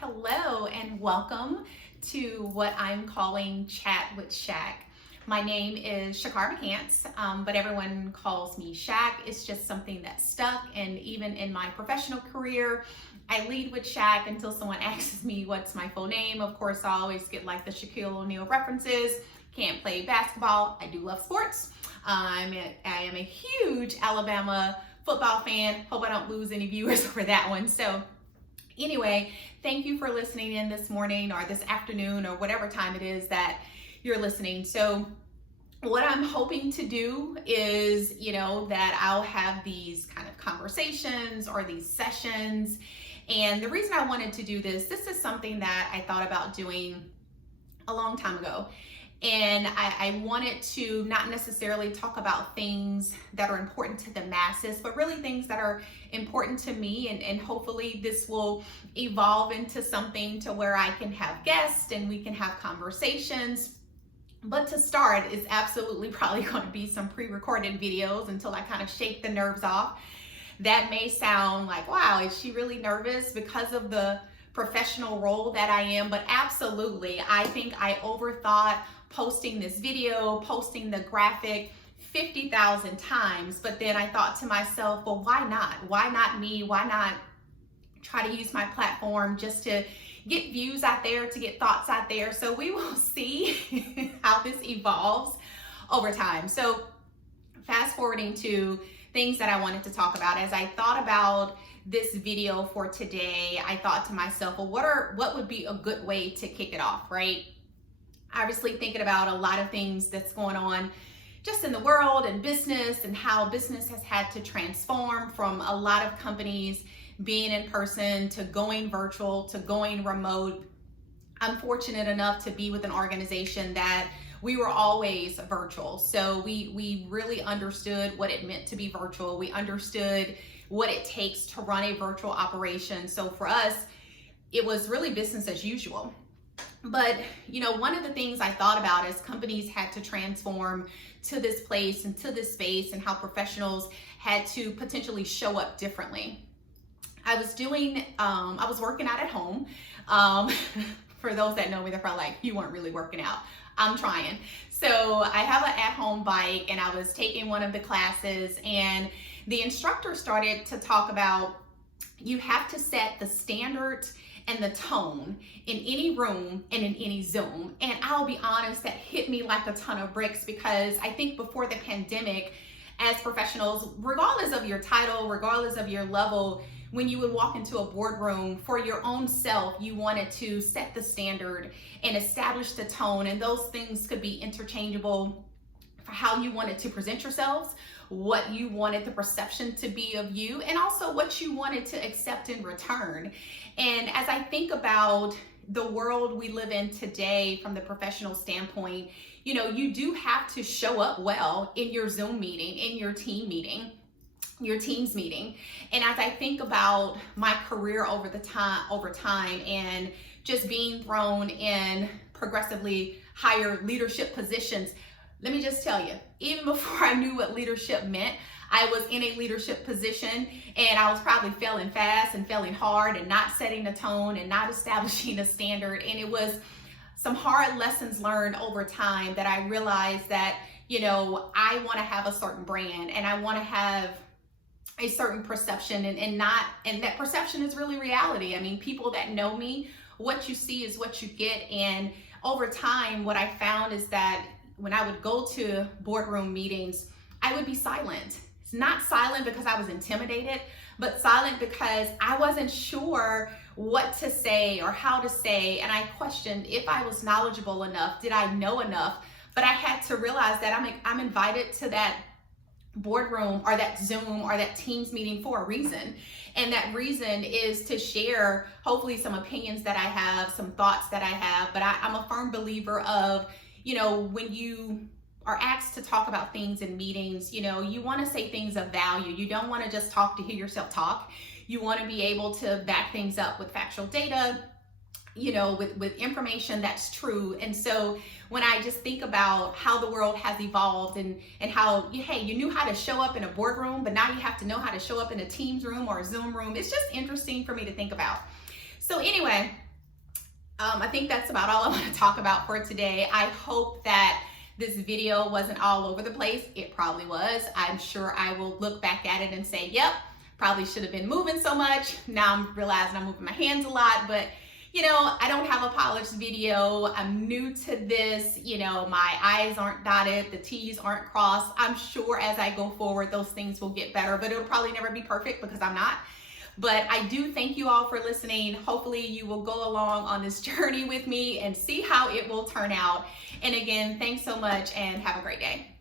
Hello and welcome to what I'm calling Chat with Shak. My name is Shakar McCants, but everyone calls me Shak. It's just something that stuck, and even in my professional career, I lead with Shak until someone asks me what's my full name. Of course, I always get like the Shaquille O'Neal references. Can't play basketball. I do love sports. I am a huge Alabama football fan. Hope I don't lose any viewers for that one. So anyway, thank you for listening in this morning or this afternoon or whatever time it is that you're listening. So what I'm hoping to do is, that I'll have these kind of conversations or these sessions. And the reason I wanted to do this is something that I thought about doing a long time ago. And I wanted to not necessarily talk about things that are important to the masses, but really things that are important to me. And hopefully this will evolve into something to where I can have guests and we can have conversations. But to start is absolutely probably going to be some pre-recorded videos until I kind of shake the nerves off. That may sound like, wow, is she really nervous because of the professional role that I am? But absolutely, I think I overthought posting this video, posting the graphic 50,000 times. But then I thought to myself, well, why not? Why not me? Why not try to use my platform just to get views out there, to get thoughts out there? So we will see how this evolves over time. So fast forwarding to things that I wanted to talk about, as I thought about this video for today, I thought to myself, well, what would be a good way to kick it off, right? Obviously thinking about a lot of things that's going on just in the world and business, and how business has had to transform from a lot of companies being in person to going virtual to going remote. I'm fortunate enough to be with an organization that we were always virtual. So we really understood what it meant to be virtual. We understood what it takes to run a virtual operation. So for us, it was really business as usual. But, one of the things I thought about as companies had to transform to this place and to this space, and how professionals had to potentially show up differently. I was working out at home. For those that know me, they're probably like, you weren't really working out. I'm trying. So I have an at-home bike, and I was taking one of the classes, and the instructor started to talk about, you have to set the standard and the tone in any room and in any Zoom. And I'll be honest, that hit me like a ton of bricks, because I think before the pandemic, as professionals, regardless of your title, regardless of your level, when you would walk into a boardroom, for your own self, you wanted to set the standard and establish the tone. And those things could be interchangeable for how you wanted to present yourselves, what you wanted the perception to be of you, and also what you wanted to accept in return. And as I think about the world we live in today from the professional standpoint, you do have to show up well in your Zoom meeting, in your team meeting, your team's meeting. And as I think about my career over time and just being thrown in progressively higher leadership positions, let me just tell you, even before I knew what leadership meant, I was in a leadership position, and I was probably failing fast and failing hard and not setting the tone and not establishing a standard. And it was some hard lessons learned over time that I realized that, I want to have a certain brand, and I want to have a certain perception, and that perception is really reality. I mean, people that know me, what you see is what you get. And over time, what I found is that when I would go to boardroom meetings, I would be silent. It's not silent because I was intimidated, but silent because I wasn't sure what to say or how to say. And I questioned if I was knowledgeable enough, did I know enough? But I had to realize that I'm invited to that boardroom or that Zoom or that Teams meeting for a reason. And that reason is to share hopefully some opinions that I have, some thoughts that I have. But I'm a firm believer of, when you are asked to talk about things in meetings, you want to say things of value. You don't want to just talk to hear yourself talk. You want to be able to back things up with factual data, with information that's true. And so when I just think about how the world has evolved and how, hey, you knew how to show up in a boardroom, but now you have to know how to show up in a Teams room or a Zoom room, it's just interesting for me to think about. So anyway, I think that's about all I want to talk about for today. I hope that this video wasn't all over the place. It probably was. I'm sure I will look back at it and say, yep, probably should have been moving so much. Now I'm realizing I'm moving my hands a lot, but you know, I don't have a polished video. I'm new to this. You know, my I's aren't dotted, the T's aren't crossed. I'm sure as I go forward, those things will get better, but it'll probably never be perfect because I'm not. But I do thank you all for listening. Hopefully you will go along on this journey with me and see how it will turn out. And again, thanks so much and have a great day.